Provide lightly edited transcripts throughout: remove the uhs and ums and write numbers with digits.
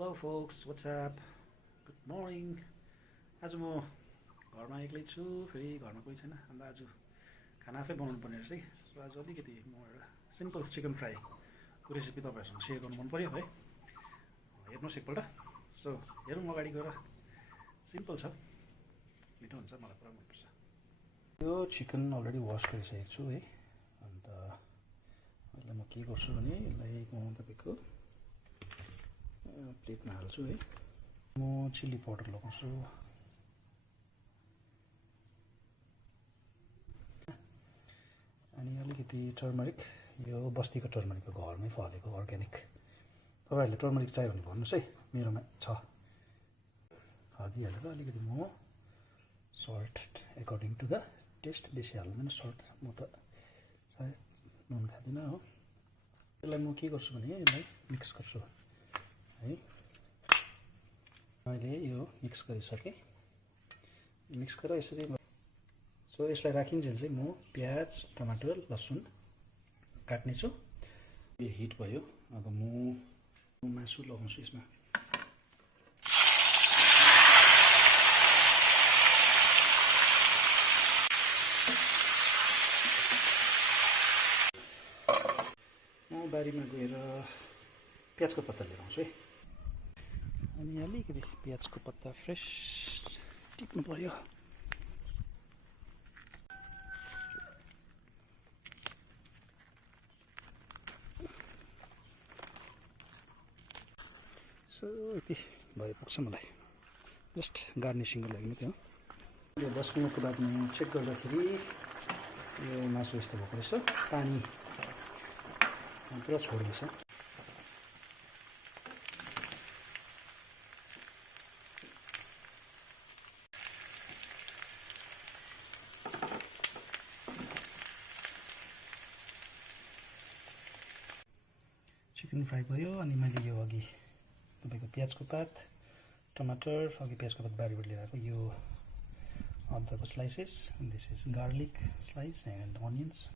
Hello folks, what's up? Good morning. आज म घरमा एक्लै छु, फेरि घरमा कोही छैन। अन्त आज खाना आफै बनाउनु पर्ने रहेछ है। सो आज अलिकति म एउटा सिम्पल चिकन फ्राईको रेसिपी तपाईहरुसँग शेयर गर्नु मन पर्यो है। हेर्नुस् एकपल्ट। सो हेरौँ अगाडि गएर। सिम्पल छ, मिठो हुन्छ, मलाई पुरा मन पर्छ। यो चिकन अलरेडी वाश गरिसकेको छु है। अन्त अहिले म के गर्छु भने यसलाई म तपाईको प्लेटमा हाल्छु है। म चिल्ली पाउडर लगाउँछु, अनि अलिकति टर्मरिक, यो बस्तीको टर्मरिक हो, घरमै फलेको अर्ग्यानिक। तपाईहरुले टर्मरिक चाहियो भने भन्नुस् है, मेरोमा छ। हल्दी हालेर अलिकति म salt according to the taste, बेसी हाल्दैन सल्ट, म त सायद नुन खादिनँ हो। यसलाई म के गर्छु भने यसलाई मिक्स गर्छु है। मैले यो मिक्स गरिसकेँ। मिक्स गरेर यसरी सो यसलाई राखिन्जेल चाहिँ म प्याज, टमाटर, लसुन काट्ने छु। यो हिट भयो। अब म मासु लगाउँछु यसमा। म बारीमा गएर प्याजको पत्ता लिएर आउँछु है। अनि अलिकति प्याजको पत्ता फ्रेस टिप्नु पर्यो। सो यति भए पुग्छ मलाई, जस्ट गार्निसिङको लागि मात्रै हो। यो 10 मिनटको बाद म चेक गर्दाखेरि यो मासु यस्तो भएको रहेछ। पानी पुरा छोड्दैछ। चिकन फ्राई भयो। अनि मैले यो अघि तपाईको प्याजको पात, टमाटर, अघि प्याजको पात बारीबाट लिएर आएको, यो अदरकको slices, this is garlic slice and onions.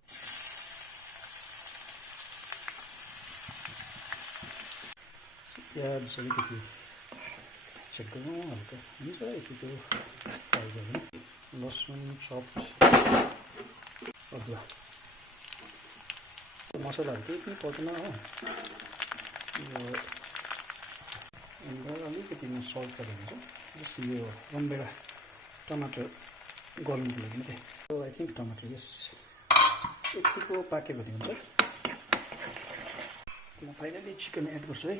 प्याज अलिकति चेक गरौँ, हल्का हुन्छ यतिको फ्राई गर्नु। लसुन चप्ड, अदुवा, मसलाहरू केही पनि पर्दैन हो। यो अलिकति म सल्ट गरिदिन्छु, जस्ट यो रमभेडा टमाटर गल्नुको लागि मात्रै। सो आई थिङ्क टमाटर यस यतिको पाक्यो भने हुन्छ। म फाइनली चिकन एड गर्छु है।